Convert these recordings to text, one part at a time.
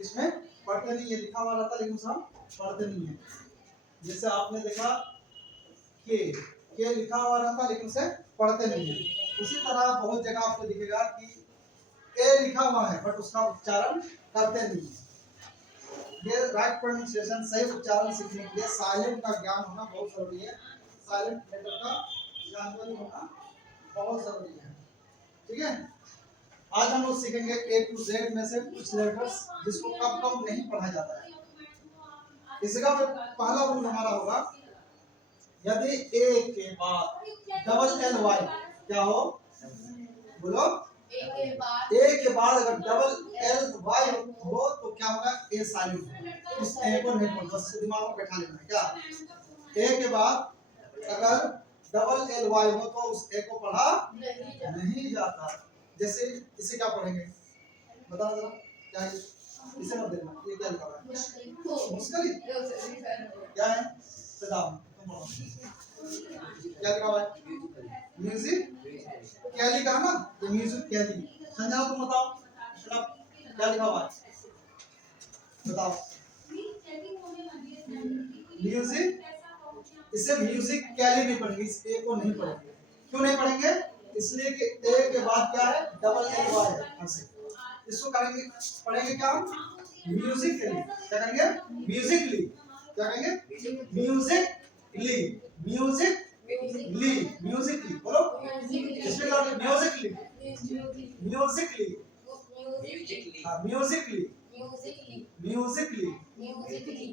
इसमें पढ़ते नहीं है, लिखा हुआ रहता लेकिन उसे हम पढ़ते नहीं है। जैसे आपने देखा के लिखा हुआ रहता लेकिन उसे पढ़ते नहीं है। उसी तरह बहुत जगह आपको दिखेगा कि ए लिखा हुआ है बट उसका उच्चारण करते नहीं है। ये राइट प्रोनाउंसिएशन, सही उच्चारण सीखने के लिए साइलेंट का ज्ञान होना बहुत जरूरी है। साइलेंट लेटर का जानकारी होना बहुत जरूरी है। ठीक है, आज हम लोग सीखेंगे ए टू जेड में से कुछ लेटर्स जिसको कब कब नहीं पढ़ा जाता है। इस जगह पे पहला रूल हमारा होगा, यदि ए के बाद डबल एल वाई क्या हो, बोलो, ए के बाद अगर डबल एल वाई हो तो क्या होगा, ए साइलेंट। इस ए को नहीं पढ़ना, बस दिमाग में बैठा लेना है क्या, ए के बाद अगर डबल एल वाई हो तो उस ए को पढ़ा नहीं जाता। जैसे इसे क्या पढ़ेंगे, बताओ जरा, क्या है इसे मत देखना, ये क्या लिखा हुआ है, मुश्किल क्या है, बताओ तुम पढ़ो, क्या लिखा हुआ है, म्यूजिक कैली का ना, ये म्यूजिक कैली। संजना तुम बताओ क्या लिखा हुआ है, बताओ, म्यूजिक, इसे म्यूजिक कैली नहीं पढ़ेंगे, इस ए को नहीं पढ़ेंगे। क्यों नहीं पढ़ेंगे, इसलिए कि ए के बाद क्या है, डबल एल वाई है, इसको करेंगे, पढ़ेंगे क्या, म्यूजिकली। क्या करेंगे, म्यूजिकली। क्या करेंगे, म्यूजिकली, म्यूजिकली, म्यूजिकली बोलो, इसमें क्या है, म्यूजिकली, म्यूजिकली, हाँ म्यूजिकली, म्यूजिकली।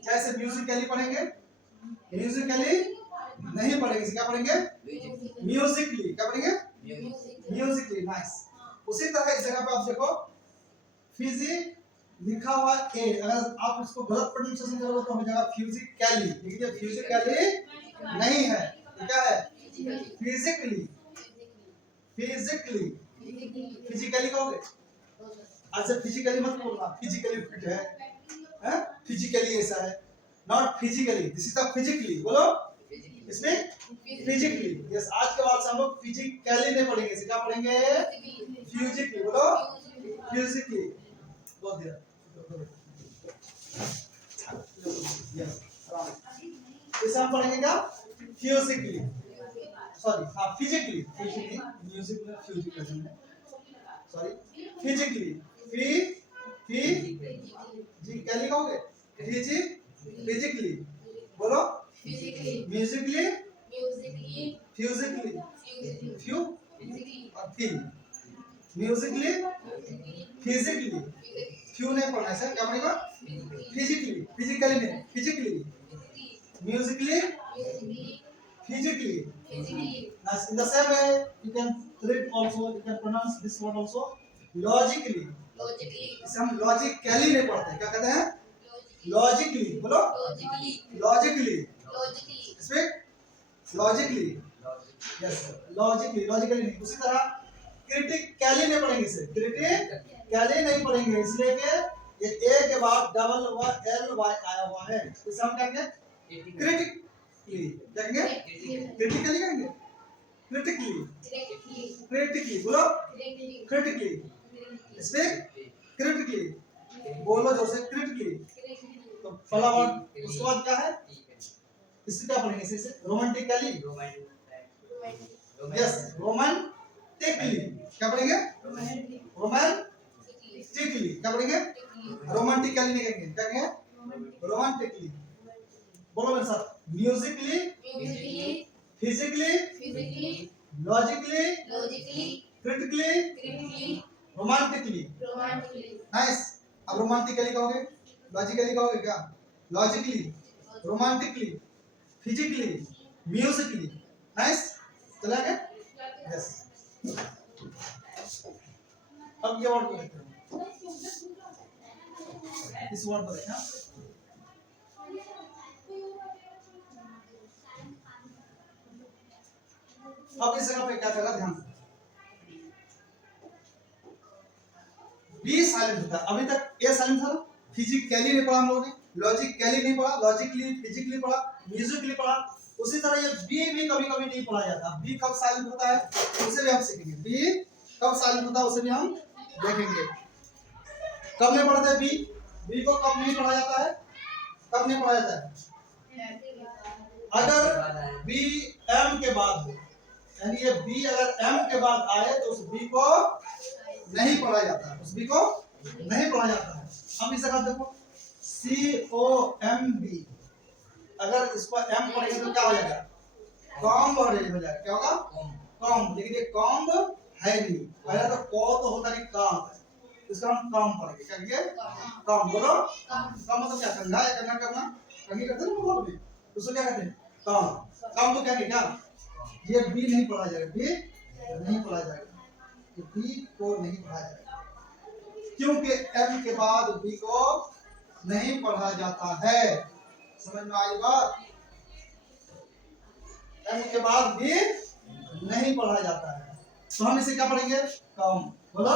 कैसे म्यूजिकली पढ़ेंगे, म्यूजिकली नहीं पढ़ेंगे, क्या पढ़ेंगे, म्यूजिकली। क्या पढ़ेंगे, म्यूजिकली। नाइस। उसी तरह इस जगह पे आप देखो फिजी लिखा हुआ ए, अगर आप इसको गलत प्रोनाउंसिएशन करोगे तो हो जाएगा फिजिकली, लेकिन ये फिजिकली नहीं है, क्या है, फिजिकली, फिजिकली, फिजिकली कहोगे, अच्छा फिजिकली मत बोलना, फिजिकली फिट है, फिजिकली ऐसा है, not physically, this is the physically. बोलो इसमें फिजिकली। यस, आज के बाद से हम लोग फिजिकली नहीं पढ़ेंगे, इसे क्या पढ़ेंगे, फिजिकली। बोलो फिजिकली, बोल दिया। इसे हम पढ़ेंगे क्या, फिजिकली, सॉरी हाँ फिजिकली, फिजिकली म्यूजिक में फिजिकली, सॉरी फिजिकली, फिजिकली कहोगे, फिजिकली। बोलो म्यूजिकली, फिजिकली, फ्यू और थी, म्यूजिकली, फिजिकली, फ्यू नहीं पढ़ना है, क्या पढ़ेगा, फिजिकली, फिजिकली नहीं, physically, Musically, physically. As in the same way, you can read also, you can pronounce this word also logically. इसे हम logically नहीं पढ़ते, क्या कहते हैं, logically। बोलो logically, इसमें logically, yes logically, logically नहीं। उसी तरह critically नहीं पढ़ेंगे, इसे critically नहीं पढ़ेंगे, इसलिए कि ये ए के बाद डबल एल वाई आया हुआ है, इसे हम कहेंगे critic, कहेंगे क्रिटिकली, कहेंगे क्रिटिकली, क्रिटिकली। बोलो क्रिटिकली, इसमें क्रिटिकली बोलो जोर से, क्रिटिकली। तो पहला वर्ड, उसके बाद क्या है, इससे क्या पढ़ेंगे, इसे रोमांटिकली, यस रोमांटिकली। क्या पढ़ेंगे, रोमांटिकली। क्या पढ़ेंगे, रोमांटिकली नहीं कहेंगे, क्या कहेंगे, रोमांटिकली। बोलो मेरे साथ, Musically, physically, logically, critically, romantically. Nice. अब रोमांटिकली कहोगे, लॉजिकली कहोगे क्या, logically, romantically, physically, Musically. Nice, चला गया, यस। अब ये वर्ड को देखते हैं, इस वर्ड को देखना, अब इस जगह पे क्या करेगा, ध्यान से, बी साइलेंट होता है। अभी तक ए साइलेंट था, फिजिकली नहीं पढ़ा हम लोगों ने, लॉजिकली नहीं पढ़ा, लॉजिकली, फिजिकली पढ़ा, म्यूजिकली पढ़ा। उसी तरह ये बी भी कभी कभी नहीं पढ़ा जाता। बी कब साइलेंट होता है उसे भी हम सीखेंगे, बी कब साइलेंट होता है उसे भी हम देखेंगे। कब नहीं पढ़ते बी, बी को कब नहीं पढ़ा जाता है? कब नहीं पढ़ा जाता है? अगर बी एम के बाद हो, यानी ये बी अगर एम के बाद आए तो उस बी को नहीं पढ़ा जाता है, उस बी को नहीं पढ़ा जाता है। हम इस जगह देखो सी ओ एम बी, अगर इसको एम पढ़ेंगे तो क्या हो जाएगा? कॉम्ब हो जाएगा। क्या होगा? कॉम्ब। लेकिन ये कॉम्ब है नहीं, पहले तो को तो होता नहीं, काम है, इसका हम काम पढ़ेंगे। क्या कहेंगे? काम। बोलो काम मतलब क्या? कंघा या कंघा करना, कंघी करते हैं ना बोल में, उसको क्या कहते हैं? काम। काम तो क्या है? क्या ये बी नहीं पढ़ा जाएगा, बी नहीं पढ़ा जाएगा, ये बी को नहीं पढ़ा जाएगा, क्योंकि एम के बाद बी को नहीं पढ़ा जाता है। समझ में आई बात? एम के बाद भी नहीं पढ़ा जाता है, तो हम इसे क्या पढ़ेंगे? कॉम। बोलो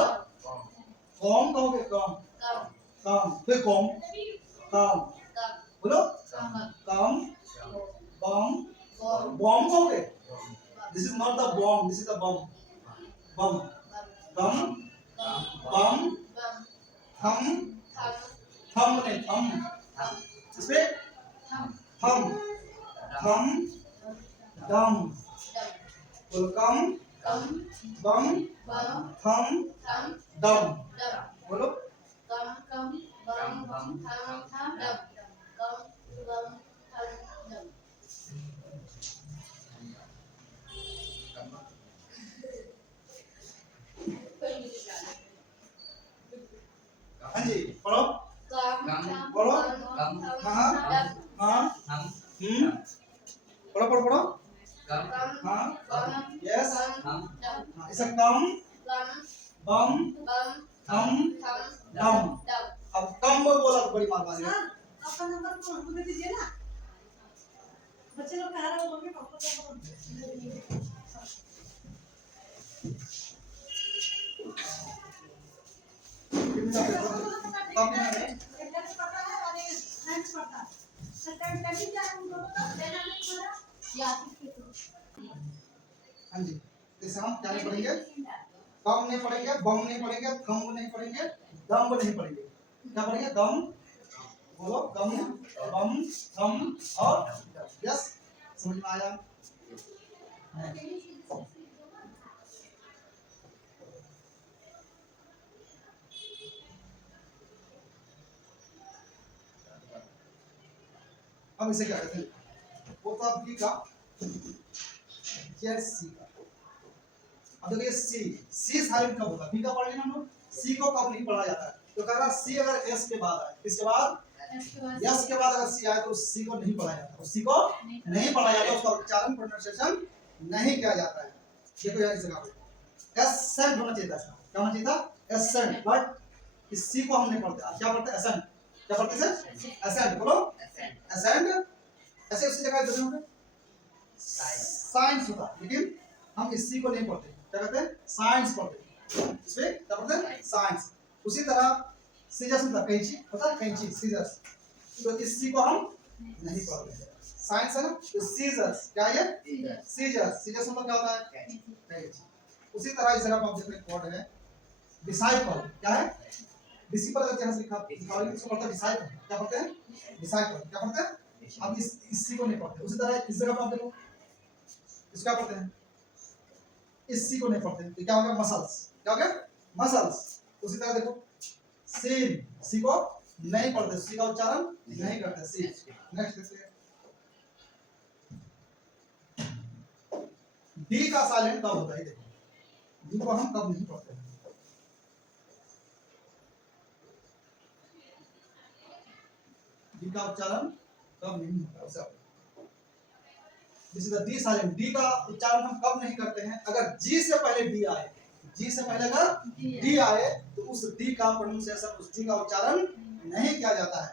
कॉम कहोगे? कॉम। कॉम फिर कॉम, कॉम बोलो कॉम, बम, बम कहोगे? This is not the bomb, this is the bomb. Bomb, bomb, bomb, हम, हम नहीं थम, इसमें थम, थम, दम, बोलो कम, बम, थम, दम, बोलो हाँ जी पढ़ो, बोलो हाँ हाँ पढ़ो पढ़ो पढ़ो हाँ यस हाँ, इसे कम, बम, थम, दम। अब कम बोला तो बड़ी मार मारेगा। आपका नंबर को हमको दे दीजिए ना, बच्चे लोग कह रहे हो बोल के पापा को दे दीजिए। हाँ जी, इसे हम क्या नहीं पढ़ेंगे? कम नहीं पढ़ेंगे, बम नहीं पढ़ेंगे, थम नहीं पढ़ेंगे, दम नहीं पढ़ेंगे। क्या पढ़ेंगे? दम, बोलो दम, बम, थम और यस। समझ में आया? अब इसे क्या कहते हैं? वो था बी का, यस सी का। अब देखिए सी साइलेंट कब होता है? बी का पढ़ लेना हम लोग, सी को कब नहीं पढ़ा जाता है? तो कह रहा सी अगर एस के बाद आए, इसके बाद यस के बाद अगर सी आए तो सी को नहीं पढ़ा जाता, सी को नहीं पढ़ा जाता, उसका उच्चारण प्रोनाउंसिएशन नहीं किया जाता है। देखो यहाँ इस जगह पे एसेंट होना चाहिए था, क्या होना चाहिए था? एसेंट, बट इस सी को हम नहीं पढ़ते। क्या पढ़ते? एसेंट। क्या पढ़ते हैं? एसेंट। बोलो एसेंट। ऐसे उसी जगह दोनों पे साइंस होता, लेकिन हम इस सी को नहीं पढ़ते। क्या कहते हैं? साइंस पढ़ते। इसमें क्या पढ़ते हैं? साइंस। उसी तरह सीजर्स होता, कैंची होता है, कैंची सीजर्स, तो इस सी को हम नहीं पढ़ते। साइंस है ना, तो सीजर्स क्या है? सीजर्स। सीजर्स मतलब क्या होता है? कैंची। उसी तरह इस जगह पर आप देख रहे हैं कोड है डिसाइपल। क्या है? डिसिपल अगर यहाँ से लिखा लिखाओगे इसको पढ़ते हैं डिसाइपल। क्या पढ़ते हैं? डिसाइपल। क्या पढ़ते हैं? अब इस सी को नहीं पढ़ते। उसी तरह इस जगह पर आप देखो इसको क्या पढ़ते हैं? इस सी को नहीं पढ़ते, तो क्या हो गया? मसल्स। क्या हो गया? मसल्स। उसी तरह देखो सीन, सी को नहीं पढ़ते, सी का उच्चारण नहीं करते, सी। नेक्स्ट देखते हैं डी का साइलेंट कब होता है? देखो डी को हम कब नहीं पढ़ते हैं? डी का उच्चारण कब नहीं होता है? This is the D silent. D का उच्चारण हम कब नहीं करते हैं? अगर जी से पहले डी आए, जी से पहले अगर डी आए तो उस डी का प्रोनाउंसिएशन, उस डी का उच्चारण नहीं किया जाता है।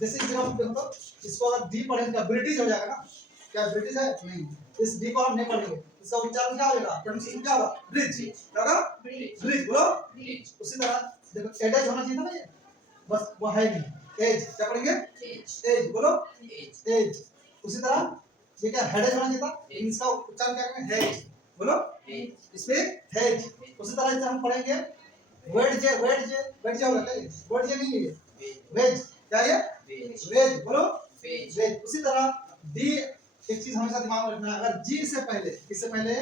जैसे इस जगह देखो, इसको अगर डी पढ़ेंगे तो ब्रिटिश हो जाएगा ना? क्या ब्रिटिश है? नहीं। इस डी को हम नहीं पढ़ेंगे, इसका उच्चारण क्या होगा? प्रोनाउंसिएशन क्या होगा? ब्रिज। क्या होगा? ब्रिज। बोलो उसी तरह देखो एडेज होना चाहिए था ना, ये बस वो है नहीं। एज। क्या पढ़ेंगे? एज। बोलो एज। उसी तरह ये क्या हेडेज होना चाहिए था, इसका उच्चारण क्या करेंगे? हेज। बोलो इस पे हेज। उसी तरह से हम पढ़ेंगे वेज होगा क्या ये? वेज नहीं है ये, वेज क्या ये? वेज बोलो, वेज। उसी तरह डी, एक चीज हमेशा दिमाग में रखना है, अगर जी से पहले, किससे पहले?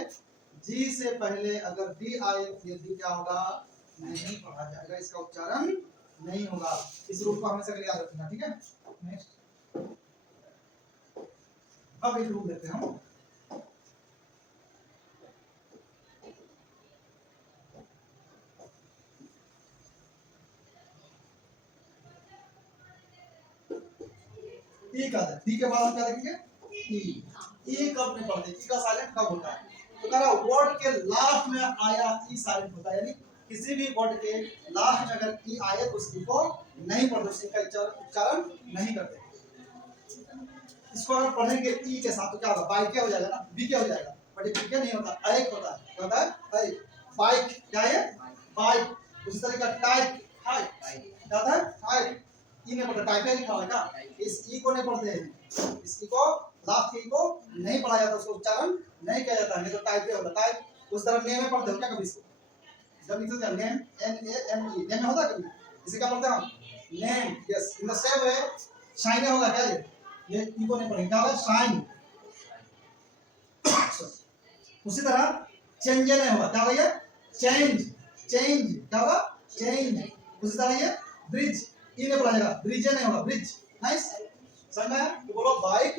जी से पहले अगर डी आए तो ये डी क्या होगा? नहीं पढ़ा जाएगा, इसका उच्चारण नहीं होगा। इस रूल को हमेशा के लिए याद रखना, ठीक है। नेक्स्ट, अब एक रूल लेते हैं हम। ई का है, डी के बाद हम क्या देखेंगे? ई। ई कब नहीं पढ़ते? ई का साइलेंट कब होता है? तो कह रहा वर्ड के लास्ट में आया ई साइलेंट होता है, यानी किसी भी वर्ड के लास्ट में अगर ई आए तो उसकी को नहीं पढ़ते, उसका उच्चारण नहीं करते। इसको अगर पढ़ेंगे ई के साथ तो क्या होगा? बाइक हो जाएगा ना, बी क्या हो जाएगा? बट बी क्या नहीं होता, एक होता है। क्या होता है? एक। बाइक क्या है? बाइक। उसी तरह का टाइप, हाइट क्या होता है? हाइट। ई नहीं पढ़ते, टाइप लिखा हुआ है क्या? इस ई को नहीं पढ़ते हैं, इस ई को, लास्ट के ई को नहीं पढ़ा जाता, उसका उच्चारण नहीं किया जाता, नहीं तो टाइप होता। टाइप उस तरह नेम में पढ़ते हो क्या कभी? इसको जब लिखते हैं name, N A M E, name में होता कभी? इसे क्या पढ़ते हैं हम? Name. Yes, in the same way shine होगा क्या ये ई को नहीं पढ़ेंगे, क्या होगा? शाइन। उसी तरह चेंज नहीं होगा, क्या होगा? ये चेंज, चेंज क्या होगा? चेंज। उसी तरह ये ब्रिज, ई नहीं पढ़ा जाएगा, ब्रिज नहीं होगा, ब्रिज। नाइस, समझ में आया? तो बोलो bike,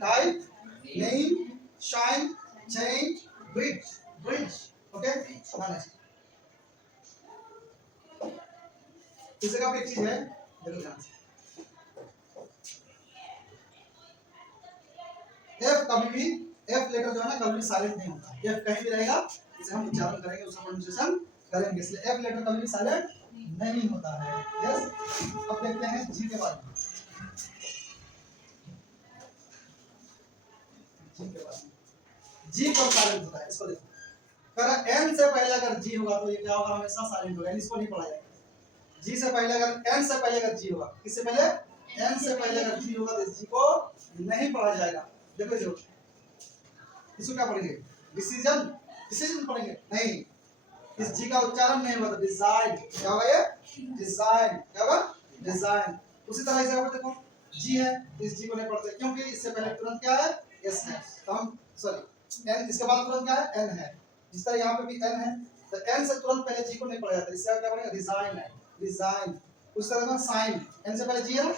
type, name, shine, change, bridge, bridge. Okay, next. इसे का एक चीज है, देखो ध्यान से। एफ कभी भी, एफ लेटर जो है ना कभी भी साइलेंट नहीं होता, एफ कहीं भी रहेगा, इसे हम उच्चारण करेंगे, उसका प्रोनाउंसिएशन करेंगे, इसलिए एफ लेटर कभी भी साइलेंट नहीं होता है। यस, अब देखते हैं जी के बारे में। जी के बारे में, जी कब साइलेंट होता है इसको देखो। अगर एन से पहले अगर जी होगा तो ये क्या होगा? हमेशा साइलेंट होगा, इसको नहीं पढ़ा जाएगा। जी से पहले अगर एन से पहले अगर जी होगा, किससे पहले? एन से पहले अगर जी होगा तो जी को नहीं पढ़ा जाएगा। देखो जो इसको क्या पढ़ेंगे? डिसीजन, डिसीजन पढ़ेंगे नहीं, इस जी का उच्चारण नहीं होगा तो डिजाइन क्या होगा? ये डिजाइन क्या होगा? डिजाइन। उसी तरह से अगर देखो जी है, इस जी को नहीं पढ़ते क्योंकि इससे पहले तुरंत क्या है? एस है, तो हम सॉरी एन, इसके बाद तुरंत क्या है? एन है। जिस तरह यहाँ पे भी एन है, तो एन से तुरंत पहले जी को नहीं पढ़ा जाता, इससे क्या पढ़ेंगे? डिजाइन है, डिजाइन। उस तरह का साइन, एन से पहले जी है ना,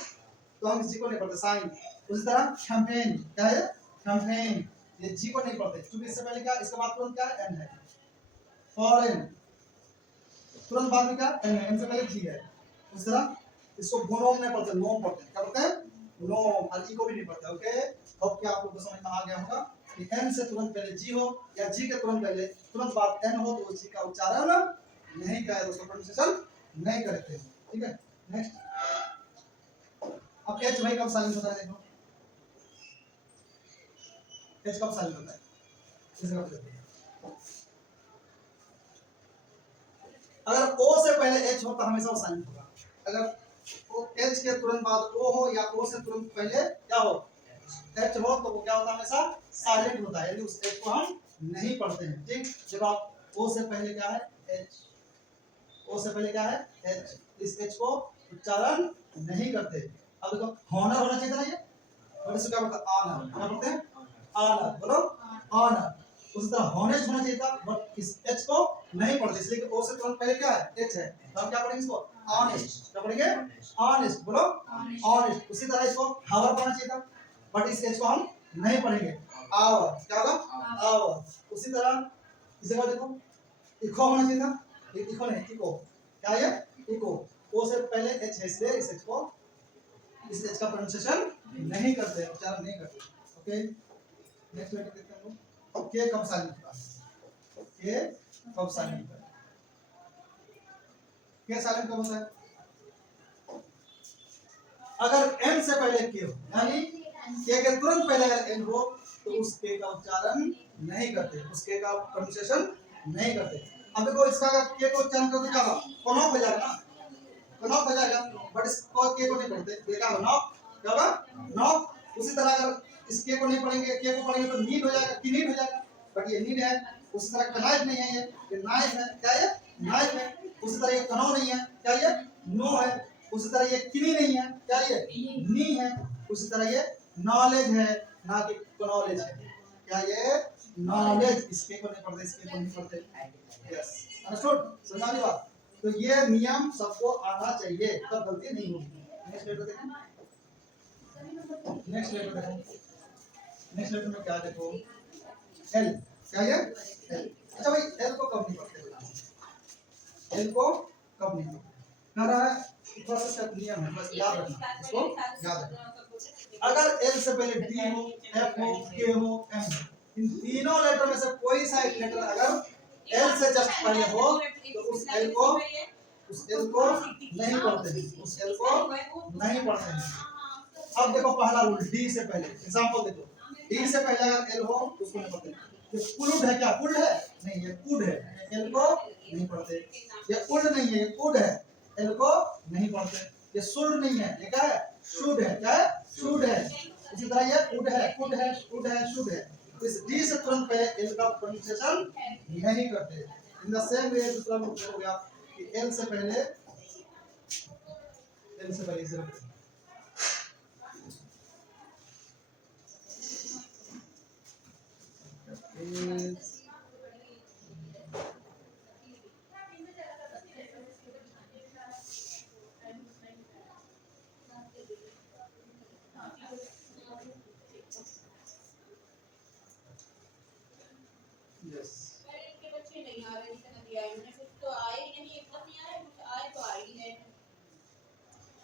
तो हम इस जी को नहीं पढ़ते, साइन। उसी तरह कैंपेन क्या है? कैंपेन, ये जी को नहीं पढ़ते क्योंकि इससे पहले क्या, इसके बाद तुरंत क्या है? एन है। फॉरेन, तुरंत बाद में क्या? एन है, एन से पहले जी है। उस तरह इसको गोनोम नहीं पढ़ते, नोम पढ़ते हैं। क्या पढ़ते हैं? नोम। और ई को भी नहीं पढ़ते। ओके, अब क्या आप लोगों को समझ में आ गया होगा कि एन से तुरंत पहले जी हो या जी के तुरंत पहले तुरंत बाद एन हो तो उस जी का उच्चारण नहीं किया जाता, उसका प्रोनाउंसिएशन नहीं करते हैं। ठीक है, नेक्स्ट। अब एच भाई कब साइलेंट होता है? देखो एच कब साइलेंट होता है? इसे कब देखते हैं? अगर ओ से पहले एच हो तो हमेशा वो साइलेंट होगा। अगर एच के तुरंत बाद ओ हो या ओ से तुरंत पहले क्या हो? एच हो तो वो क्या होता है? हमेशा साइलेंट होता है, यानी उस एच को हम नहीं पढ़ते हैं। ठीक, जब आप ओ से पहले क्या है? एच, ओ से पहले क्या है? एच, इस एच को उच्चारण नहीं करते। अब देखो हॉनर होना चाहिए था ये, और इसको क्या बोलते हैं? ऑनर। क्या बोलते हैं? ऑनर। बोलो ऑनर। उसी तरह हॉनेस्ट होना चाहिए था, बट इस एच को नहीं पढ़ते इसलिए कि ओ से तुरंत पहले क्या है? एच है, तो हम क्या पढ़ेंगे इसको? ऑनेस्ट। क्या पढ़ेंगे? ऑनेस्ट। बोलो ऑनेस्ट। उसी तरह इसको हावर पढ़ना चाहिए था, बट इस एच को हम नहीं पढ़ेंगे, आवर। क्या होगा? आवर। उसी तरह इसे को देखो इको होना चाहिए था, इको नहीं, इको। क्या है? इको। ओ से पहले एच है इसलिए इस एच को, इस एच का प्रोनाउंसिएशन नहीं करते, उच्चारण नहीं करते। ओके, नेक्स्ट लेटर देखते हैं हम लोग। के कब साइलेंट होता है? के कब साइलेंट होता है? के साइलेंट कब होता है? अगर एन से पहले के हो, यानी के तुरंत पहले अगर एन हो तो उस के का उच्चारण नहीं करते, उस के का प्रोनाउंसिएशन नहीं करते। अब देखो इसका के को उच्चारण करते क्या होगा? कनॉफ हो जाएगा ना, कनॉफ हो जाएगा, बट इस के को नहीं पढ़ते, देखा होगा नॉफ। क्या होगा? नॉफ। उसी तरह अगर इस के को नहीं पढ़ेंगे, के को पढ़ेंगे तो नीड हो जाएगा, की नीड हो जाएगा, बट ये नीड है। उसी तरह कनाइफ नहीं है, ये नाइफ है। क्या है? नाइफ है। उसी तरह ये कनो नहीं है, क्या ये नो है। उसी तरह ये किनी नहीं है, क्या ये नी है। उसी तरह ये नॉलेज है, ना कि नॉलेज है। क्या ये नॉलेज, इसके को नहीं पढ़ते, इसके को नहीं पढ़ते। यस, अंडरस्टूड, समझ आ रही बात। तो ये नियम सबको आना चाहिए, तब गलती नहीं होगी। नेक्स्ट लेटर देखें, नेक्स्ट लेटर देखो, नेक्स्ट लेटर में क्या देखो, एल, क्या ये एल। अच्छा भाई, एल को कब नहीं पढ़ते, एल को कब नहीं पढ़ते, कह रहा है थोड़ा सा नियम है, बस याद रखना, इसको याद रखना। अगर एल से पहले डी हो, एफ हो, के हो, एम हो, इन तीनों लेटर में से कोई सा एक लेटर अगर एल से जस्ट पहले हो तो उस एल को नहीं पढ़ते हैं, उस एल को नहीं पढ़ते हैं। अब देखो पहला रूल, डी से पहले एग्जांपल देखो, डी से पहले अगर एल हो तो उसको नहीं पढ़ते। ये कुड है, क्या कुड है, नहीं ये कुड है, एल को नहीं पढ़ते। ये कुड नहीं है, ये कुड है, एल को नहीं पढ़ते। ये शुड नहीं है, ये क्या है, शुड है, क्या है, शुड है। इसी तरह ये कुड है, कुड है, शुड है, शुड है। तो इस डी से तुरंत पहले एल का प्रोनाउंसिएशन नहीं करते। इन द सेम वे दूसरा रूल हो गया कि एल से पहले इसे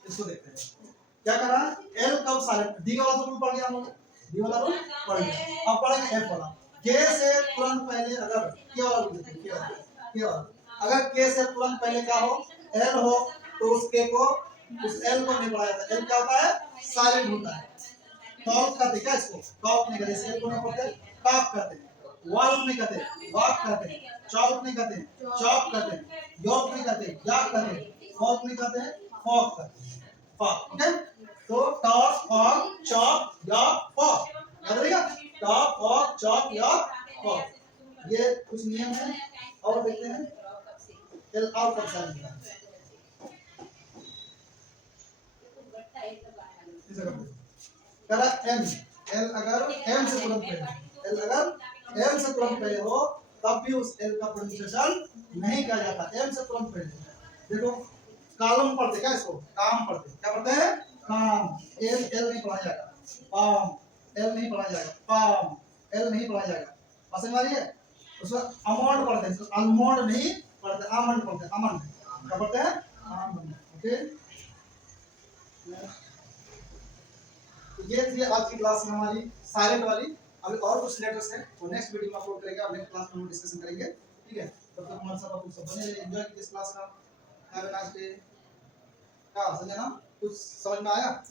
इसको देखते हैं क्या करा। एल कब साइलेंट, डी वाला तो रूल पढ़ गया हम लोग, डी वाला रूल पढ़ गया। अब पढ़ेंगे एफ वाला। के से तुरंत पहले अगर के वाला रूल देखते हैं, के वाला अगर के से तुरंत पहले क्या हो, एल हो, तो उस के को, उस एल को नहीं पढ़ा जाता। एल क्या होता है, साइलेंट होता है। टॉक कहते क्या इसको, टॉक नहीं कहते, इस एल को नहीं पढ़ते, टॉक कहते हैं। वॉल्क नहीं कहते, वॉक कहते हैं। चॉप नहीं कहते, चॉप कहते हैं। यॉक नहीं कहते, याक कहते हैं। फॉक नहीं कहते, फॉक कहते हैं। Folk, okay. तो talk, folk, chalk, yolk, folk, याद रहेगा। Talk, folk, chalk, yolk, folk, ये कुछ नियम है। और देखते हैं एल आउट कब साइलेंट होता है। करा एम, एल अगर एम से तुरंत पहले, एल अगर एम से तुरंत पहले हो तब भी उस एल का प्रोनाउंसिएशन नहीं किया जाता। एम से तुरंत पहले देखो, कॉलम पढ़ते क्या इसको, काम पढ़ते, क्या पढ़ते हैं, काम। एल एल नहीं पढ़ा जाएगा, पाम, एल नहीं पढ़ा जाएगा, पाम, एल नहीं पढ़ा जाएगा। समझ आ रही है। उसको अमाउंट पढ़ते हैं, अल्मोंड नहीं पढ़ते, आमंड पढ़ते, आमंड, क्या पढ़ते हैं, आमंड, ओके। ये थी आज की क्लास में हमारी साइलेंट वाली। अभी और कुछ लेटर्स हैं वो नेक्स्ट वीडियो में अपलोड करेंगे और नेक्स्ट क्लास में हम डिस्कशन करेंगे, ठीक है। तब तक हमारे साथ आप सब बने रहिए, एंजॉय कीजिए इस क्लास का। Have a nice day. क्या समझे ना, कुछ समझ में आया?